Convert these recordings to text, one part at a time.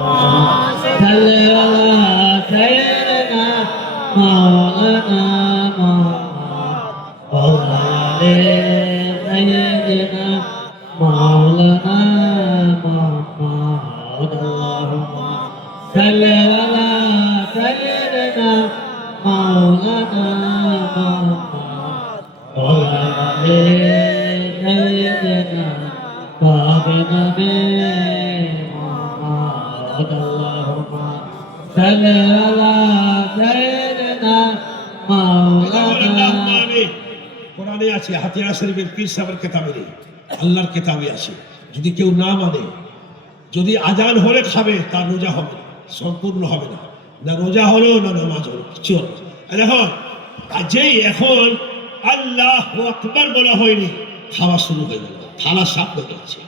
صل على سيدنا مولانا محمد سيدنا مولانا محمد اللهم صل على سيدنا مولانا محمد وعلى سيدنا محمد اللهم صل على سيدنا مولانا কোরআনে আছে, হাতিয়া শরীফের পীর সাহেবের কিতাবে নেই, আল্লাহর কিতাবে আছে। যদি কেউ না মানে, যদি আজান হলে খাবে, তার রোজা হবে না, সম্পূর্ণ হবে না, না রোজা হলো না নামাজ হলো, কিছু হলো। এখন যেই এখন আল্লাহু আকবার বলা হয়নি, খাওয়া শুরু হয়ে গেল, থালা সাফ হয়ে যাচ্ছে।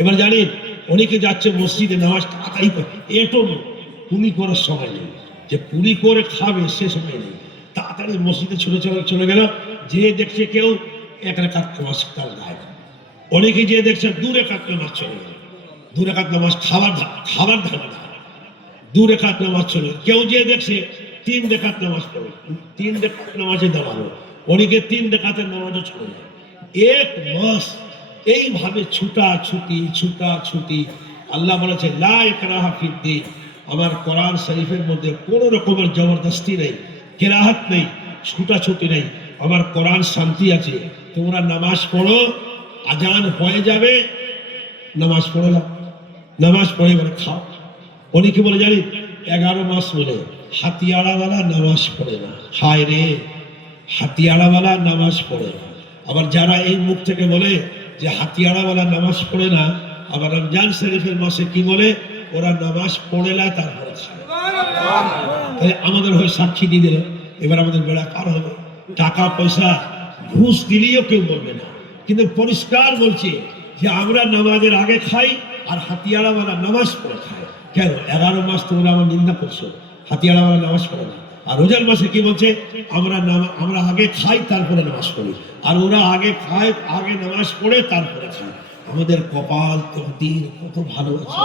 এবার জানেন, অনেকে যাচ্ছে মসজিদে নামাজ তাড়াতাড়ি করে, এটো পুলি করার সময় নেই, যে পুলি করে খাবে সে সময় নেই, তাড়াতাড়ি মসজিদে ছুটে চলে গেল। যে দেখছে কেউ এক রেখাত নামাজ তার গায়ে, অনেকে যে দেখছে দু রেখাত নামাজ চলে গেল, দু রেখাত নামাজ খাবার ধারা, দু রেখাত নামাজ চলে। কেউ যে দেখছে তিন রেখাত নামাজ পড়ে, তিন রেখাত নামাজে দাঁড়ালো, অনেকে তিন রেখাতের নামাজও চলে যায়। এক মাস এইভাবে ছুটি। আল্লাহ বলেছে লা ইকরাহা ফিদ্দীন, আমার কোরআন শরীফের মধ্যে কোনো রকমের জবরদস্তি নেই, কেরাহাত নেই, ছুটাছুটি নেই। আমার কোরআন শান্তি আছে। তোমরা নামাজ পড়ো, আজান হয়ে যাবে, নামাজ পড়ে না, নামাজ পড়ে এবার খাও। অনেকে বলে জানি 11 মাস বলে হাতিয়াড়াওয়ালা নামাজ পড়ে না, হায় রে, হাতিয়াড়াওয়ালা নামাজ পড়ে না। আবার যারা এই মুখ থেকে বলে যে হাতিয়াড়াওয়ালা নামাজ পড়ে না, আবার রমজান শরীফের মাসে কি বলে, ওরা নামাজ পড়ে না তারপরে খায়। আমাদের হয়ে সাক্ষী দিয়ে দিল, এবার আমাদের বেড়া কার হবে? টাকা পয়সা ঘুষ দিলেও কেউ বলবে না, কিন্তু পরিষ্কার বলছে যে আমরা নামাজের আগে খাই আর হাতিয়াড়াওয়ালা নামাজ পড়ে খায়। কেন? 11 মাস তোমরা আমার নিন্দা করছো, হাতিয়াড়াওয়ালা নামাজ পড়ে না। আর রোজার মাসে কি বলছে, আমরা আগে খাই তারপরে নামাজ পড়ি, আর ওরা আগে খায়, আগে নামাজ পড়ে তারপরে খায়। আমাদের কপাল তকদির কত ভালো আছে।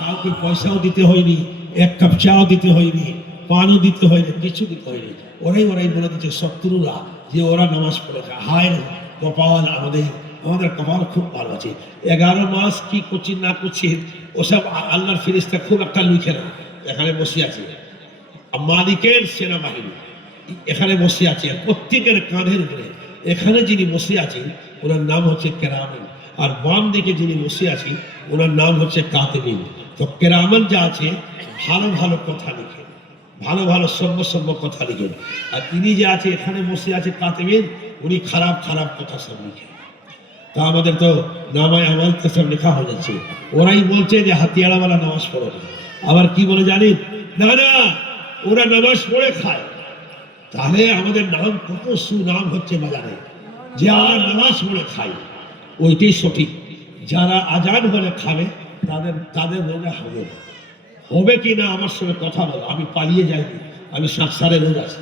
কাউকে পয়সাও দিতে হয়নি, এক কাপ চাও দিতে হয়নি, পানও দিতে হয়নি, কিছু দিতে হয়নি। ওরাই বলে দিচ্ছে শত্রুরা যে ওরা নামাজ পড়ে খায়। হায় কপাল, আমাদের কপাল খুব ভালো আছে। 11 মাস কি করছি না করছি ওসব আল্লাহর ফেরেশতা খুব একটা লিখে না। এখানে বসে আছে মালিকের সেনাবাহিনী, এখানে বসে আছে, প্রত্যেকের কাঁধের উপরে এখানে যিনি বসে আছেন ওনার নাম হচ্ছে কেরামান, আর বাম দিকে যিনি বসে আছেন ওনার নাম হচ্ছে কাতিবিন। তো কেরামান যা আছে ভালো ভালো কথা লিখেন, ভালো সর্ব কথা লিখেন, আর ইনি যে আছে এখানে বসে আছে কাতিবিন, উনি খারাপ কথা সব লিখেন। তা আমাদের তো নামায় আমাল তো সব লেখা হয়ে যাচ্ছে। ওরাই বলছে যে হাতিয়াড়াওয়ালা নামাজ পড়ো না, আবার কি বলে জানেন, না ওরা নামাজ পড়ে খায়। তাহলে আমাদের নাম কত সুনাম হচ্ছে বাজারে, যে আমরা নামাজ পড়ে খাই, ওইটাই সঠিক। যারা আজান হলে খাবে তাদের রোজা হবে কি না আমার সঙ্গে কথা বলো, আমি পালিয়ে যাইনি, আমি সংসারে রোজ আছি,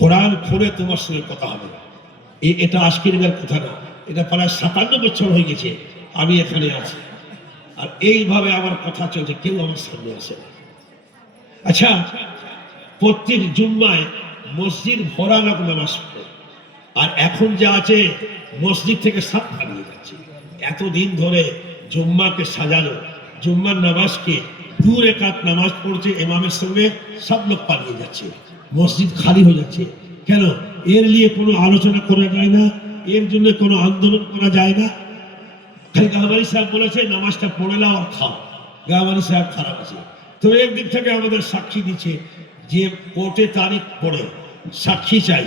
কোরআন খুলে তোমার সঙ্গে কথা হবে। এটা আজকের কথা না, এটা প্রায় 57 বছর হয়ে গেছে আমি এখানে আছি, আর এইভাবে আমার কথা চলছে, কেউ আমার সামনে আসে না। আচ্ছা, প্রত্যেক জুম্মায় মসজিদ ভরা লোক নামাজ পড়ে, আর এখন যা আছে মসজিদ থেকে সব হারিয়ে যাচ্ছে। এতদিন ধরে জুম্মাকে সাজানো, জুম্মার নামাজকে 2 রেকাত নামাজ পড়ছে ইমামের সঙ্গে, সব লোক পালিয়ে যাচ্ছে, মসজিদ খালি হয়ে যাচ্ছে। কেন? এর নিয়ে কোনো আলোচনা করা যায় না, এর জন্য কোনো আন্দোলন করা যায় না। খালি গাওয়ানি সাহেব বলেছে নামাজটা পড়ে নাও আর খাও, গাওয়ানি সাহেব খারাপ আছে। তো একদিক থেকে আমাদের সাক্ষী দিচ্ছে যে কোর্টে তারিখ পড়ে সাক্ষী চাই,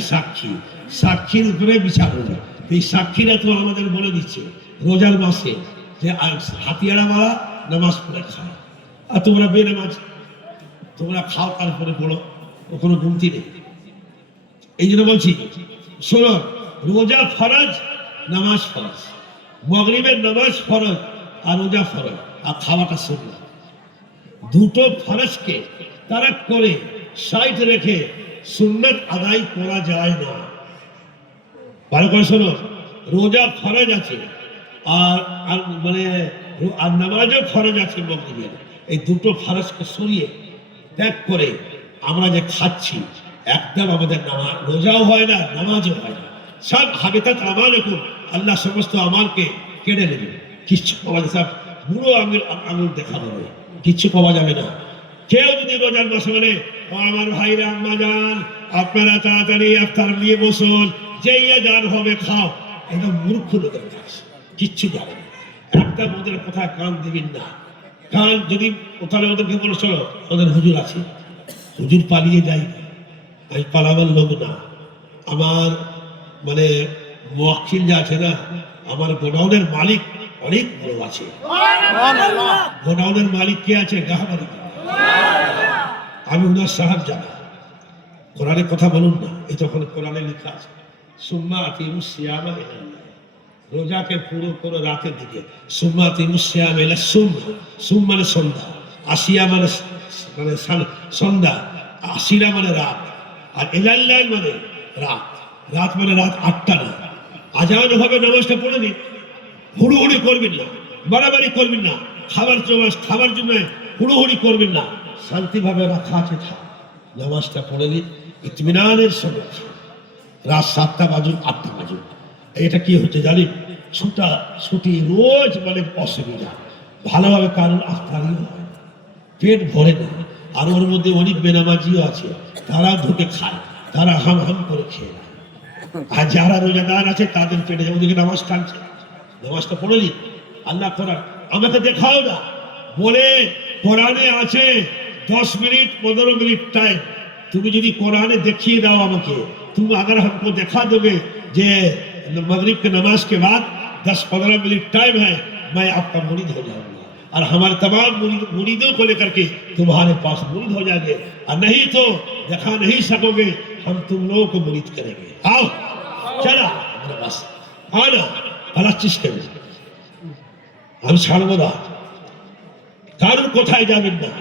সাক্ষীর উপরে বিচার হবে। এই সাক্ষীরা তো আমাদের বলে দিচ্ছে রোজার মাসে যে হাতিয়াড়াওয়ালা নামাজ পড়ে খায়, আর তোমরা বেনামাজ, তোমরা খাও তারপরে পড়ো, ও কোনো গুমতি নেই। এই জন্য বলছি, শোনো, রোজা ফরজ, নামাজ ফরজ, মাগরিবের নামাজ ফরজ আর রোজা ফরজ, আর খাওয়াটা সুন্নাত। দুটো ফরজকে তারাক করে সাইড রেখে সুন্নাত আদায় করা যায় না। ভালো করে শোনো, রোজা ফরজ আছে, আর মানে আর নামাজও ফরজ আছে মাগরিবের। এই দুটো ফরজকে সরিয়ে ত্যাগ করে আমরা যে খাচ্ছি, একদম আমাদের নামাজ রোজাও হয় না, নামাজও হয় না, সব হাবিতাত আমালকুম, আল্লাহ সমস্ত আমালকে কেড়ে নেবে। কিচ্ছু পাওয়া যাবে, সব বুড়ো আঙুল দেখা হবে, কিচ্ছু পাওয়া যাবে না। কেউ যদি রোজার মাসে বলে, ও আমার ভাইরা আম্মা যান, আপনারা তাড়াতাড়ি ইফতার নিয়ে বসুন, যেই আজান হবে খাও, এটা মূর্খ লোকের কাজ, কিচ্ছু যাবে না। একটা ওদের কথা কান দিবেন না। কারণ যদি তাহলে ওদেরকে বলে চলো, ওদের হুজুর আছে, হুজুর পালিয়ে যাই, আমি পালাবার লোক না। আমার মানে মুয়াক্কিল যা আছে না, আমার গোডাউনের মালিক অনেক বড় আছে। গোডাউনের মালিক কে আছে? গাহাবারি। আমি ওনার সাহায্য জানা। কোরআনের কথা বলুন না, এই তখন কোরআনে লেখা আছে সুম্মা আতিমুস সিয়ামা ইলাল্লাহ, রোজাকে পুরো করো রাতের দিকে। সুম্মা আতিমুস সিয়ামা ইলা সুম মানে সন্ধ্যা, আসিয়া মানে মানে সন্ধ্যা, আসিরা মানে রাত, আর ইলাল্লাহ মানে রাত। রাত মানে রাত 8টা না। আজান হবে, নামাজটা পড়ে নিন, হুড়োহুড়ি করবেন না, বাড়াবাড়ি করবেন না, খাবার জন্য হুড়োহুড়ি করবেন না, শান্তিভাবে রাখা আছে থাক, নামাজটা পড়ে নিন ইতমিনানের সঙ্গে। রাত 7টা বাজুক 8টা বাজুক, এটা কি হচ্ছে জানি, ছুটি রোজ মানে অসুবিধা। ভালোভাবে কারণ আফতারিও হয়, পেট ভরে না। আর ওর মধ্যে অনেক বেনামাজিও আছে, তারা ঢুকে খায়, তারা হাম হাম করে খেয়ে নেয়। আর যারা রোজাদার আছে তাদের পেটে ওদিকে নামাজ টানছে, নামাজটা পড়ে নিন। আল্লাহ কোরআন আমাকে দেখাও না বলে, কোরআনে আছে 10 মিনিট 15 মিনিট টাইম। তুমি যদি কোরআনে দেখিয়ে দাও আমাকে, तुम अगर हमको दिखा दोगे जे मगरिब के नमाज के बाद 10-15 मिनट टाइम है, मैं आपका मुरीद हो जाऊंगा और हमारे तमाम मुरीदों को लेकर के तुम्हारे पास मुरीद हो जाएंगे, और नहीं तो दिखा नहीं सकोगे, हम तुम लोगों को मुरीद करेंगे। आओ चला बस आना भला चीज करो, हम ছাড়বো না। কারণ কোথায় যাবেন না,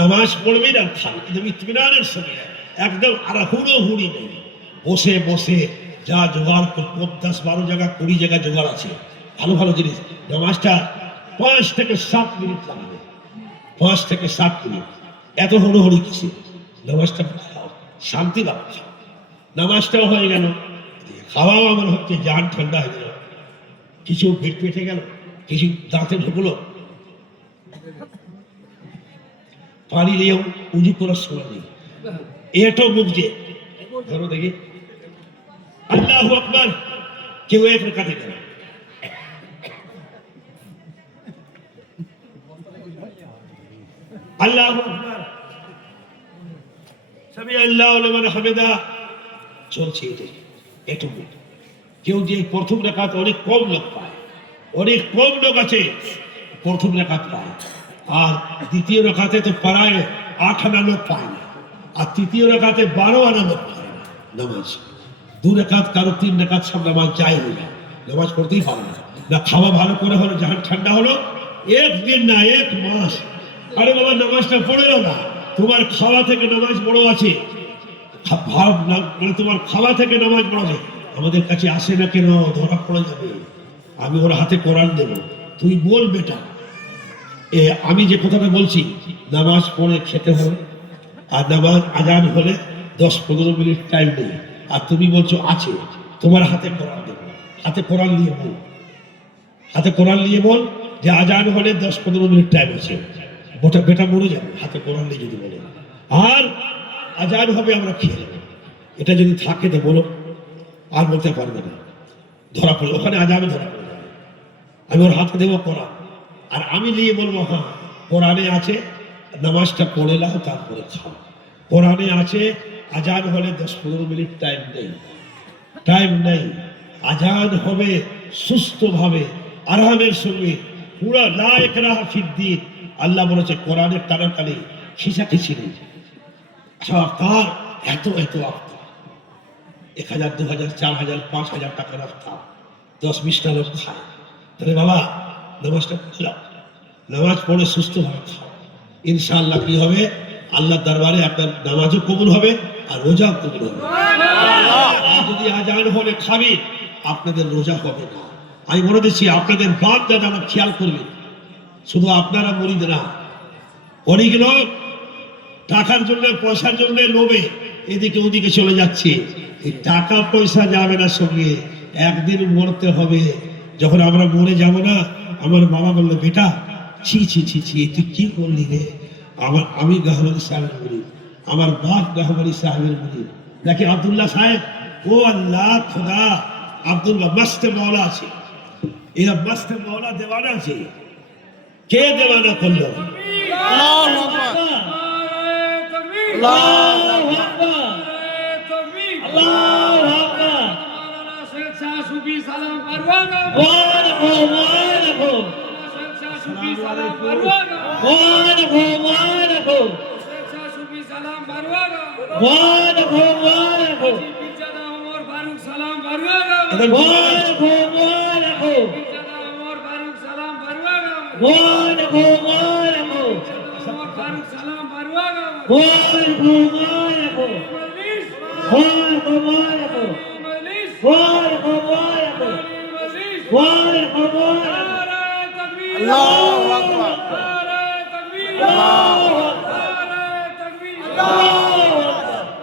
নামাজ পড়বেন আর খান, একদম ইতমিনানের সঙ্গে, একদম আর হুড়োহুড়ি নেই। বসে বসে যা জোগাড় 10-12 জায়গা 20 জায়গা জোগাড় আছে, ভালো ভালো জিনিস। নামাজটা 5 থেকে 7 মিনিট লাগবে, 5 থেকে 7 মিনিট। এত হুড়োহুড়ি কিসে? নামাজটা খাও, শান্তি ভাবে খাও। নামাজটাও হয়ে গেল, খাওয়াও আমার হচ্ছে, জান ঠান্ডা হয়ে গেল, কিছু পেটে গেল, কিছু দাঁতে ঢুকলো, পানি নিয়েও উজু করার সময় নেই, এটাও বুঝছে। ধরো দেখি, আল্লাহু আকবার, কেউ এক রাকাতে করে, আল্লাহু আকবার, সামি আল্লাহু লিমান হামিদা, চলছে এটুকু। কেউ যে প্রথম রাকাত অনেক কম লোক পায়, অনেক কম লোক আছে প্রথম রাকাত পায়, আর দ্বিতীয় রাকাতে তো প্রায় 8 আনা লোক পায় না, আর তৃতীয় রাকাতে 12 আনা লোক পায় না। নামাজ 2 রাকাত, কারো 3 রাকাত, সব নামাজ চাই হয়ে যায়, নামাজ পড়তেই পারে না। না খাওয়া ভালো করে হলো, যখন ঠান্ডা হলো, 1 দিন না 1 মাস, আরে বাবা নামাজটা পড়েও না, তোমার খাওয়া থেকে নামাজ বড় আছে, ভাব না মানে তোমার খাওয়া থেকে নামাজ বড় আছে। আমাদের কাছে আসে না কেন? ধরা পড়ে যাবে, আমি ওর হাতে কোরআন দেব, তুই বল বেটা। আমি যে কথাটা বলছি, নামাজ পড়ে খেতে হবে, আর নামাজ আজান হলে 10-15 মিনিট টাইম নেই, আর তুমি বলছো আছে, তোমার হাতে কোরআন দেব, হাতে কোরআন নিয়ে বল, হাতে কোরআন নিয়ে বল যে আজান হলে 10-15 মিনিট টাইম আছে। বেটা মরে যাবে হাতে কোরআন নিয়ে যদি বলে, আর আজান হবে আমরা খেয়ে নেব। এটা যদি থাকে তো বলো, আর বলতে পারবে না, ধরা পড়ে ওখানে আজানে ধরা পড়ে যাবে। আমি ওর হাতে দেবো কোরআন, আর আমি নিয়ে বলবো হ্যাঁ কোরআনে আছে, নামাজটা পড়ে নাও তারপরে খাও। কোরআনে আছে আজান হলে 10-15 মিনিট টাইম নেই, আজান হবে সুস্থভাবে, আরামের সঙ্গে, পুরো লা ইকরাহা ফিদ্দীন। আল্লাহ বলেছে কোরআনের টানাটানি খিসাখিসি নেই। কার এত আফতার, 1000, 2000, 4000, 5000 টাকার আফতার, 10-20টা লোক খায়। তাহলে বাবা নামাজটা পড়লাম, নামাজ পড়ে সুস্থভাবে খাও, ইনশাআল্লাহ কি হবে, আল্লাহর দরবারে আপনার নামাজও কবুল হবে আর রোজা কবুল হবে। যদি আজান হলে খাবেন, আপনাদের রোজা হবে না। আমি বলে দিচ্ছি, আপনাদের বাপ দাদা আমার খেয়াল করবেন, শুধু আপনারা মুরিদ না, অনেক লোক টাকার জন্য পয়সার জন্য লোভে এদিকে ওদিকে চলে যাচ্ছে। এই টাকা পয়সা যাবে না সঙ্গে, একদিন মরতে হবে। যখন আমরা মরে যাব না, আমার বাবা বললো, বেটা ছি ছি ছি ছি তুই কি করলি রে? আমি গাহবারি সাহেবের মুরিদ, আমার বাপ গাহবারি সাহেবের মুরিদ। দেখি আব্দুল্লাহ সাহেব, ও আল্লাহ খোদা, আব্দুল্লাহ মস্ত মৌলা আছে, এরা মস্ত মৌলা দেওয়ানা আছে। কে দেওয়ানা করলো?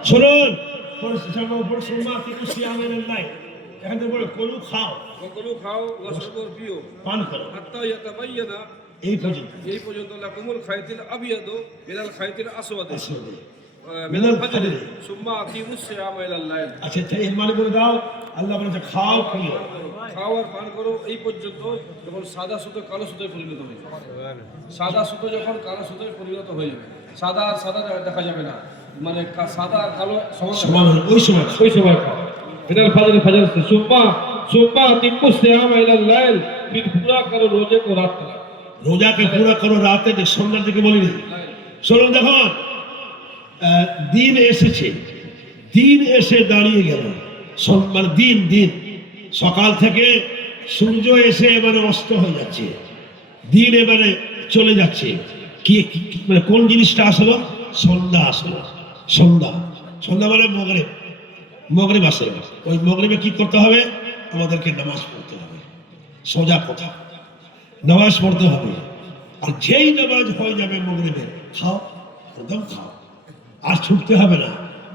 শুনুন, এখান থেকে বলে কলু খাও, وكلوا খাও ওয়াশরাবু পিও পান করো, হাত্তা ইয়াতাবায়্যানা এই পর্যন্ত। এই পর্যন্ত লাকুমুল খায়তিল আবিয়াদু মিনাল খায়তিল আসওয়াদ আসলে মিনাল ফাজর সুম্মা আকিমুস সিয়ামা ইলাল লাইল। আচ্ছা এর মানে বলে দাও, আল্লাহ বলেছে খাও পিও। খাও আর পান করো এই পর্যন্ত যখন সাদা সুতো কালো সুতোয় পরিণত হয়ে যাবে। সাদা সুতো যখন কালো সুতোয় পরিণত হয়ে যাবে, সাদা আর সাদা দেখা যাবে না, মানে সাদা আর কালো সমান হবে, ওই সময় ওই সময় খাও। মিনাল ফাজর ফাজর से সুম্মা আকিমুস সিয়ামা ইলাল লাইল, फिर पूरा करो रोजे को रात तक। রোজাকে পুরো করো রাতে, সন্ধ্যার দিকে বলিনি। শুনুন দেখুন, দিন এসেছে, দিন এসে দাঁড়িয়ে গেল, মানে দিন দিন সকাল থেকে সূর্য এসে এবারে অস্ত হয়ে যাচ্ছে, দিন এবারে চলে যাচ্ছে। মানে কোন জিনিসটা আসলো? সন্ধ্যা আসলো। সন্ধ্যা, সন্ধ্যা মানে মগরিব, মগরিব আসে। ওই মগরিবে কি করতে হবে? আমাদেরকে নামাজ পড়তে হবে। সোজা কথা, নামাজ পড়তে হবে। আর যেই নামাজ হয়ে যাবে মগরিবের, খাও, একদম খাও, আর ছুটতে হবে না।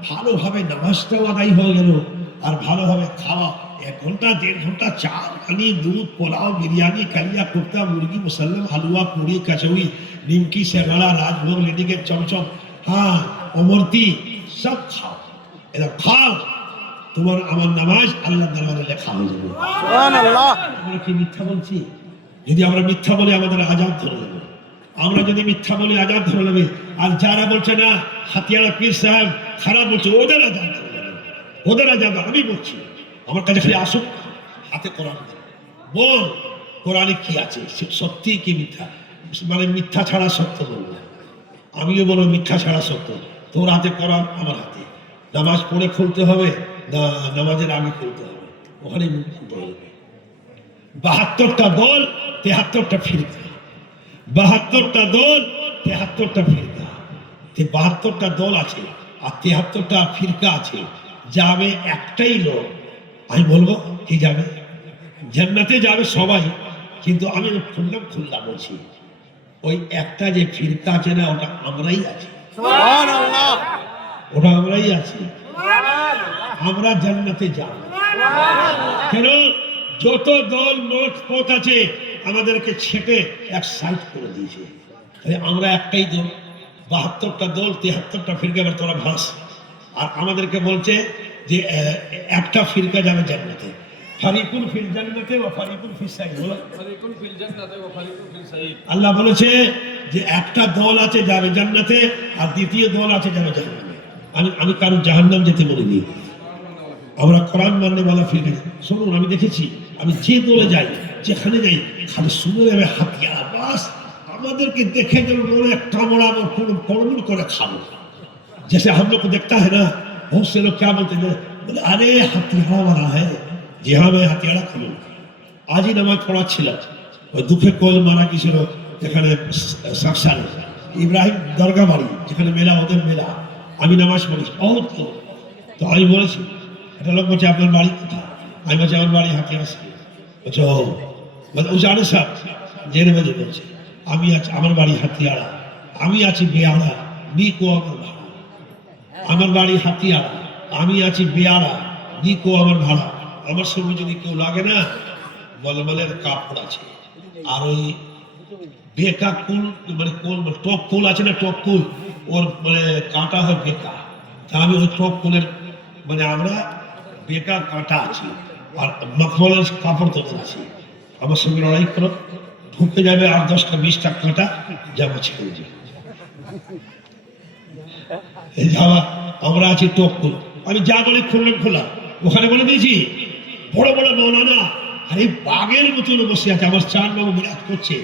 ভালোভাবে নামাজটাও আদায় হয়ে গেল, আর ভালোভাবে খাওয়া। 1 ঘন্টা 1.5 ঘন্টা চা, পানি, দুধ, পোলাও, বিরিয়ানি, কালিয়া, কোফতা, মুরগি, মুসাল্লাম, হালুয়া, পুরি, কচৌড়ি, নিমকি, সেমালা, রাজভোগ, লেডিকেট, চমচম, হ্যাঁ অমরতি, সব খাও। এরা খাও, তোমার আমার নামাজ আল্লাহ দরবারে লেখা হয়ে যাবে। সুবহানাল্লাহ। আমরা কি মিথ্যা বলছি? যদি আমরা মিথ্যা বলি আমাদের আজাদ ধরে নেবে। আমরা যদি মিথ্যা বলি আজাদ ধরে নেবে। আর যারা বলছে না হাতিয়ারা পীর সাহেব খারাপ বলছে, ওদের আজাদ ধরে নেবে, ওদের আজাদ। আমি বলছি, আমার কাছে খালি আসুক, হাতে কোরআন দেন, বল কোরআনে কি আছে, সত্যি কি মিথ্যা। মানে মিথ্যা ছাড়া সত্য বলবো, আমিও বলবো মিথ্যা ছাড়া সত্য। তোর হাতে কোরআন, আমার হাতে। নামাজ পড়ে খুলতে হবে না নামাজের আগে খুলতে হবে? ওখানে মুখ খুলতে হবে। 72টা দল, 73টা ফিরকা। 72টা দল, 73টা ফিরকা। 72টা দল আছে আর 73টা ফিরকা আছে। যাবে একটাই লোক, আমি বলবো কি যাবে? জান্নাতে যাবে সবাই, কিন্তু আমি খুললাম বলছি, ওই একটা যে ফিরকা আছে না, ওটা আমরাই আছি। সুবহানাল্লাহ। ওটা আমরাই আছি, আমরা জান্নাতে যাব। কেন? যত দল মত পথ আছে আমাদেরকে ছেটে এক সাইড করে দিয়েছে। আমরা একটাই দল, 72টা দল, 73টা ফিরকা। এবার তোরা ভাস। আর আমাদেরকে বলছে যে একটা ফিরকা যাবে জান্নাতে। ফারিকুন ফিল জান্নাতে ওয়া ফারিকুন ফিস সাইদ। ফারিকুন ফিল জান্নাতে ওয়া ফারিকুন ফিল সাইদ। আল্লাহ বলেছে যে একটা দল আছে যাবে জান্নাতে, আর দ্বিতীয় দল আছে যাবে জাহান্নামে। আমি কারো জাহান্নাম যেতে বলিনি। আমরা কোরআন মাননে वाला ফিরকা। শুনুন, আমি দেখেছি, আমি যে দলে যাই, যেখানে যাই, খালি শুনে যাবে হাতিয়ার, বাস আমাদেরকে দেখে যেন মনে কামড়া কড়মুড় করে খাবো। जैसे हम लोग को देखता है ना, बहुत से लोग क्या बोलते हैं, बोले अरे हथियारा वाला है। जी हाँ, मैं हथियारा खाऊं। आज ही नमाज पढ़ाচ্ছিলাম, ওই দুফে কোল মারা গিয়েছিল যেখানে সাকসারে ইব্রাহিম দরগা বাড়ি, যেখানে মেলা, ওদের মেলা। আমি নামাজ পড়েছি, তো আমি বলেছি, একটা লোক বলছে আপনার বাড়ি কোথায়? আমি বলছি আমার বাড়ি হাতিয়ারা। বলছে ও, ও জানে সব, জেনে বেজে বলছে। আমি আছি, আমার বাড়ি হাতিয়াড়া, আমি আছি বেয়াড়া, নিকো আমার ভাড়া। আমার বাড়ি হাতিয়াড়া, আমি আছি বেয়াড়া, নিকো আমার ভাড়া। আমার সঙ্গে যদি কেউ লাগে না, মলমলের কাপড় আছে, আর ওই বেকা কুল, মানে কোল, টপ কুল আছে না, টপ কুল, ওর মানে কাঁটা হয় বেকা। তা আমি ওই টপ কুলের, মানে আমরা বেকা কাঁটা আছি, আর মখমলের কাপড় তোদের আছে। আমার সঙ্গে লড়াই করো, ঢুকে যাবে 8-10টা 20টা কাঁটা, জামা ছেড়ে যাবে। এই জামা আমরা আছি টপ কুল, আমি যা বলি খুললেন খোলা, ওখানে বলে দিয়েছি বড় বড় মৌলানা, আরে বাঘের মতন বসে আছে। আমার চান বাবু বিরাট করছে,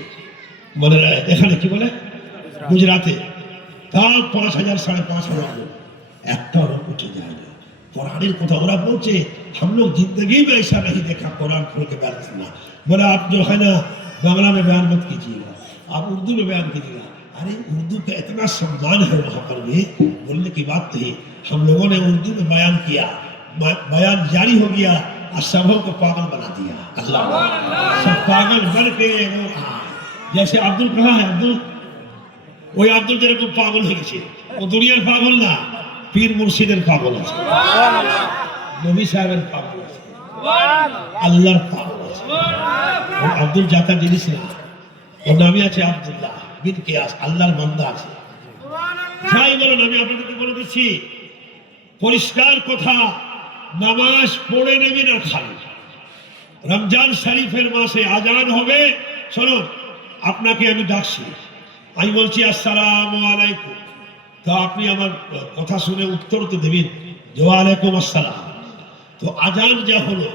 মানে এখানে কি বলে গুজরাতে, তার 5,000 5,500 লোক, একটা লোক উঠে যায় না। কোরআনের কথা ওরা বলছে, हम लोग जिंदगी में ऐसा नहीं देखा कुरान खोल के बयान करना। बोला आप जो है ना बांग्ला में बयान मत कीजिएगा, आप उर्दू में बयान कीजिएगा। अरे उर्दू का इतना सम्मान है वहां पर भी, बोलने की बात नहीं। हम लोगों ने उर्दू में बयान किया, बयान जारी हो गया और सबों को पागल बना दिया। अल्लाह सब पागल बन के रो रहा है। जैसे अब्दुल कहा है, अब्दुल ওই আব্দুল যেরকম পাগল হয়ে গেছে, ও দুনিয়ার পাগল না, পীর মুর্শিদের পাগল আছে, নবী সাহেবের পাগল আছে, আল্লাহর পাগল আছে। ও আব্দুল জাতা জিনিস না, ওর নামই আছে আব্দুল্লাহ বিন কিয়াস, আল্লাহর বান্দা আছে। যাই বলুন, আমি আপনাদেরকে বলে দিচ্ছি পরিষ্কার কথা, নামাজ পড়ে নেবে না খালি। রমজান শরীফের মাসে আজান হবে, শোনো আপনাকে আমি ডাকছি, আমি বলছি আসসালামু আলাইকুম, তো আপনি আমার কথা শুনে উত্তর তো দেবেন, ওয়ালাইকুম আসসালাম। তো আজান যা হলো,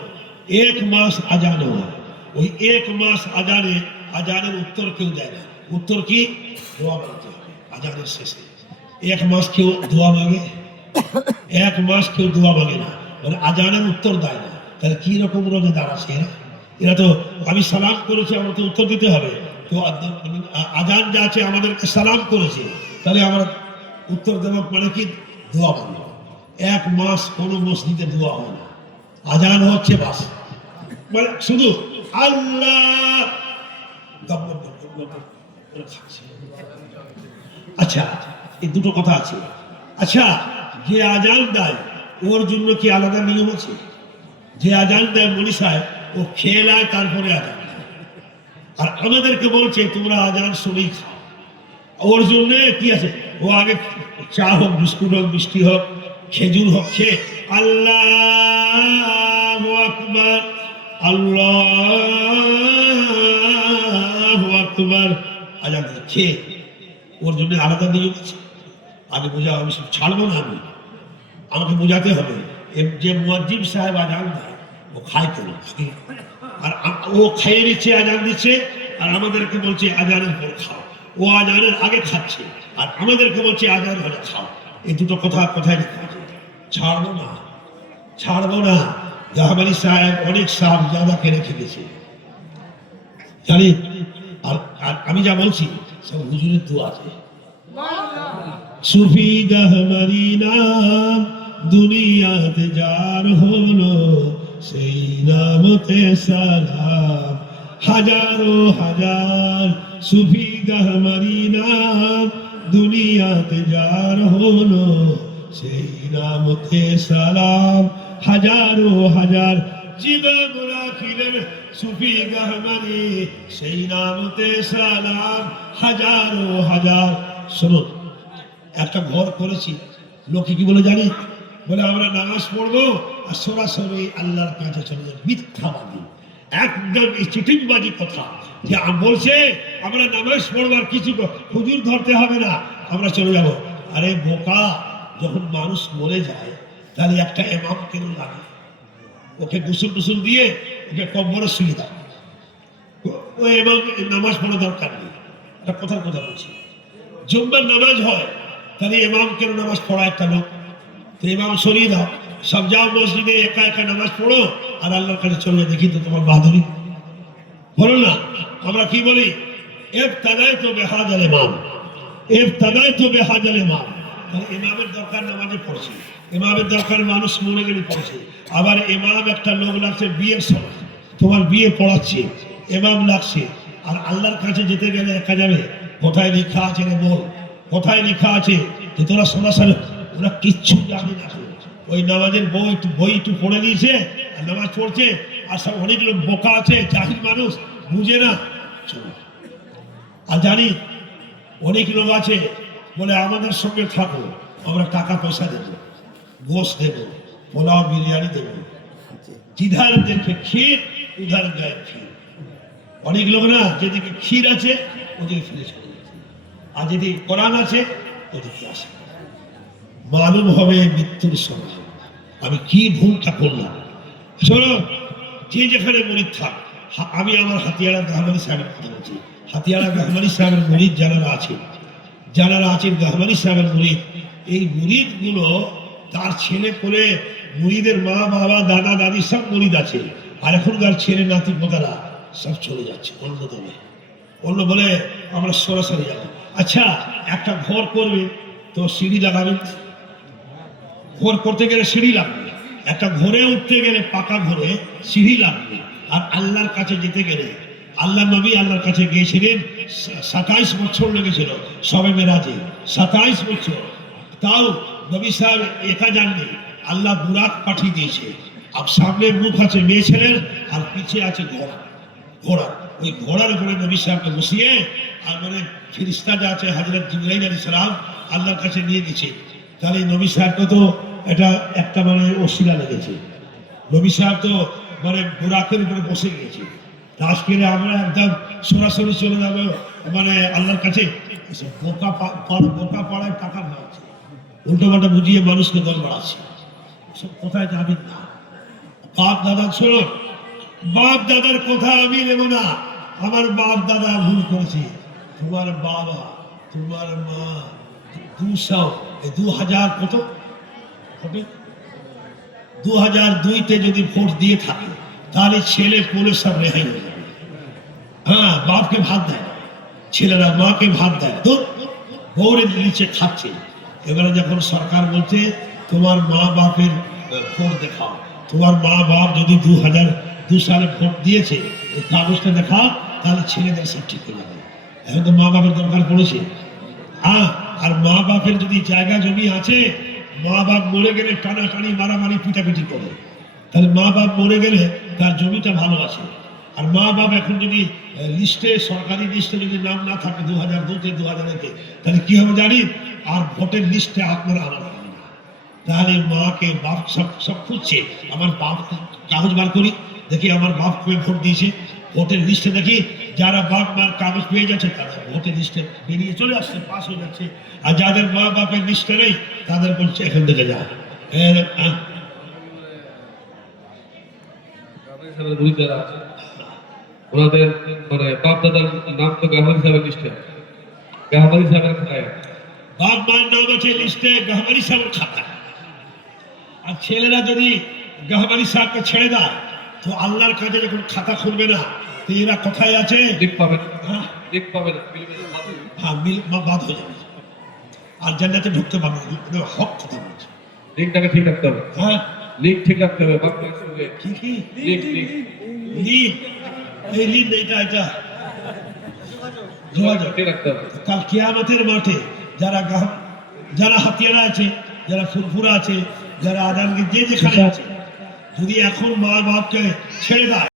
1 মাস আজান হয়, ওই 1 মাস আজানের উত্তর কেউ দেয় না। উত্তর কি? দোয়া মানতে হবে আজানের শেষে। 1 মাস কেউ দোয়া মাগে, 1 মাস কেউ দোয়া মাগে না, মানে আজানের উত্তর দেয় না। তাহলে কি রকম রোজাদার আছে এরা? তো আমি সালাম করেছি, আমার তো উত্তর দিতে হবে। তো আজান যা আছে আমাদেরকে সালাম করেছে, তাহলে আমরা উত্তর দেব, মানে কি দোয়া মানব। 1 মাস কোনো মসজিদে দোয়া হয় না, আজান হচ্ছে বাস, মানে শুধু আল্লাহ। আচ্ছা, এই দুটো কথা আছে। আচ্ছা, যে আজান দেয় ওর জন্য কি আলাদা নিয়ম আছে? যে আজান দেয় মনি সাহেব, ও খেলায় তারপরে আজান দেয়, আর আমাদেরকে বলছে তোমরা আজান শুনেই খাও। ওর জন্য কি আছে? ও আগে চা হোক, বিস্কুট হোক, মিষ্টি হোক, খেজুর হোক, খেয়ে আল্লাহু আকবার, আল্লাহু আকবার আজান দিচ্ছে। ওর জন্য আলাদা নিয়ম আছে। আগে বোঝা, আমি সব ছাড়বো না, আমাকে বোঝাতে হবে। যে মুয়াজ্জিন সাহেব আজান দেয়, ও খায় কেন? আর ও খেয়ে নিচ্ছে, আজান দিচ্ছে, আর আমাদেরকে বলছে আজানের পর খাও। ও আজানের আগে খাচ্ছে, আর আমাদেরকে বলছে আজান হলে খাও। এই দুটো কথা কোথায় লেখা আছে? ছাড়বো না, ছাড়বো না। জাহাবানি সাহেব অনেক সাহেব জাদাকে রেখে গেছে, জানি। আর আমি যা বলছি সব হুজুরের দোয়া আছে। সুফি জাহাবানি নাম দুনিয়াতে যার হলো, সেই নামতে সালাম হাজারো হাজার। সুফি গাহমারি নাম দুনিয়াতে যার হলো, সেই নামতে সালাম হাজারো হাজার। জীবন রাখিলেন সুফি গাহমারি, সেই নামতে সালাম হাজারো হাজার। শোনো, একটা ঘর করেছি, লোকে কি বলে জানি? বলে আমরা নামাজ পড়বো আর সরাসরি আল্লাহর কাছে চলে যাবো। মিথ্যাবাদী, একদম চিটিংবাজি কথা। যে বলছে আমরা নামাজ পড়বার কিছু হুজুর ধরতে হবে না, আমরা চলে যাব। আরে বোকা, যখন মানুষ মরে যায় তাহলে একটা ইমাম কেন লাগে? ওকে গোসল টুসুল দিয়ে ওকে কবরে শুয়ে দাও, ও ইমাম নামাজ পড়া দরকার নেই। একটা কথার কথা বলছি, জুম্মার নামাজ হয়, তাহলে ইমাম কেন নামাজ পড়া? একটা লোক, তো ইমাম সরিয়ে দাও, সব যাও মসজিদে একা একা নামাজ পড়ো আর আল্লাহর কাছে চলে দেখি তো তোমার বাহাদুরি। বলো না, আমরা কি বলি? ইবতাদাই তো বেহাজাল ইমাম, ইবতাদাই তো বেহাজাল ইমাম। তাহলে ইমামের দরকার নামাজে পড়ছে, ইমামের দরকার মানুষ মরে গেলে পড়ছে। আবার ইমাম একটা লোক লাগছে বিয়ের সময়, তোমার বিয়ে পড়াচ্ছে, ইমাম লাগছে, আর আল্লাহর কাছে যেতে গেলে একা যাবে। কোথায় লেখা আছে রে বল, কোথায় লেখা আছে যে তোরা সরাসরি? ওরা কিচ্ছু জানে না। ওই নামাজের বই একটু পড়ে নিয়েছে আর নামাজ পড়ছে, আর সব অনেক লোক বোকা আছে, জাহিল মানুষ, বুঝে না। আর জানি অনেক লোক আছে বলে আমাদের সঙ্গে থাকো, আমরা টাকা পয়সা দেবো, গোশ দেবো, পোলাও বিরিয়ানি দেবো। जिधर देखे खीर उधर गए खीर। অনেক লোক না যেদিকে ক্ষীর আছে ওদিকে ফিরে চলে যাচ্ছে, আর যেদিকে কোরআন আছে ওদিকে আসে। মালুম হবে মৃত্যুর সময় আমি কি ভুলটা করলাম। শোনো, যে যেখানে মরিদ থাক, আমি আমার হাতিয়ারা গাহমানি সাহেবের কথা বলছি। হাতিয়ারা গাহমানি সাহেবের মরিদ যারা আছেন গাহমানি সাহেবের মরিদ, এই মরিদ গুলো তার ছেলে করে মুরিদের মা বাবা দাদা দাদি সব মুরিদ আছে, আর এখনকার ছেলে নাতি পোতারা সব চলে যাচ্ছে অন্য দলে। অন্য বলে আমরা সরাসরি যাবো। আচ্ছা, একটা ঘর করবে তো সিঁড়ি লাগাবেন, ঘর করতে গেলে সিঁড়ি লাগবে, একটা ঘরে উঠতে গেলে পাকা ঘরে সিঁড়ি লাগবে। আর আল্লাহর কাছে যেতে গেলে, আল্লাহ নবী আল্লাহর কাছে গিয়েছিলেন, 27 বছর লেগেছিল সবে মেরাজে, 27 বছর। তাও নবী সাহেব একা যাননি, আল্লাহ বুরাক পাঠিয়ে দিয়েছে। আর সামনে মুখ আছে মেয়ে ছেলের, আর পিছিয়ে আছে ঘোড়া। ওই ঘোড়ার উপরে নবী সাহেবকে বসিয়ে, আর মানে ফিরিস্তা যা আছে হযরত জিবরাইল আলাইহিস সালাম আল্লাহর কাছে নিয়ে গেছে। তাহলে নবী সাহেবকে তো এটা একটা মানে অশিলা লেগেছে। নবী সাহেব তো মানে বুরাকের উপরে বসে গিয়েছে। আজকে আমরা একদম সরাসরি চলে যাবো মানে আল্লাহর কাছে। বোকা পাড়ায় টাকা বাড়াচ্ছে, উল্টো পাল্টা বুঝিয়ে মানুষকে দল বাড়াচ্ছে। সব কোথায় যাবেন না। বাপ দাদা শোনো, বাপ দাদার কথা আমি নেব না। আমার বাপ দাদা ভুল করেছে, তোমার বাবা তোমার মা 2000 কত হবে, 2002-তে যদি ভোট দিয়ে থাকে তাহলে ছেলে পোলে সব রেহাই হয়ে যাবে। হ্যাঁ, বাপকে ভাত দেয়, ছেলেরা মাকে ভাত দেয়, তো বউরের নিচে খাচ্ছে। এবারে যখন সরকার বলছে তোমার মা বাপের ভোট দেখাও, তোমার মা বাপ যদি 2002 সালে ভোট দিয়েছে এই কাগজটা দেখাও, তাহলে ছেলেদের সব ঠিক হয়ে যাবে। এখন তো মা বাপের দরকার পড়েছে। আর মা বাপের যদি জায়গা জমি আছে, মা বাপ মরে গেলে টানাটানি মারামারি পিটাপিটি করে, তাহলে মা বাপ মরে গেলে তার জমিটা ভালো আছে। আর মা বাপ এখন যদি লিস্টে, সরকারি লিস্টে যদি নাম না থাকে 2002-তে 2001-এ, তাহলে কি হবে জানি? আর ভোটের লিস্টে আপনারা আনা হবে না। তাহলে মাকে বাপ সব খুঁজছে, আমার বাপ কাগজ বার করি দেখি আমার বাপ কবে ভোট দিয়েছে। ভোটের লিস্টে দেখি যারা বাপ মার কাগজ পেয়ে যাচ্ছে তারা ভোটের লিস্টে বেরিয়ে চলে আসছে, পাস হয়ে যাচ্ছে। আর যাদের মা বাপের লিস্টে নেই তাদের বলছে এখান থেকে যা। ওনাদের মানে বাপ দাদার নাম তো গাহমারি সাহেবের লিস্টে, গাহমারি সাহেবের খাতায় বাপ মায়ের নাম আছে লিস্টে, গাহমারি সাহেবের খাতা। আর ছেলেরা যদি গাহমারি সাহেবকে ছেড়ে দেয় তো আল্লাহর কাছে যখন খাতা খুলবে না, তো এরা কোথায় আছে? লিখ পাবে না, হ্যাঁ, লিখ পাবে না, হ্যাঁ, বাদ হয়ে যাবে। আর জান্নাতে ঢুকতে পারবে না। হক কথা বলছে, লিখটাকে ঠিক রাখতে হবে। হ্যাঁ, লিখ ঠিক রাখতে হবে। বাপ মায়ের সঙ্গে কি লিখ লিখ লিড, এই লিড এটা যোগাযোগ ঠিক রাখতে হবে। কাল কিয়ামতের মাঠে যারা হাতিয়ারা আছে, যারা ফুরফুরা আছে, যারা আজানকে যে যেখানে আছে, যদি এখন মা বাপকে ছেড়ে দেয়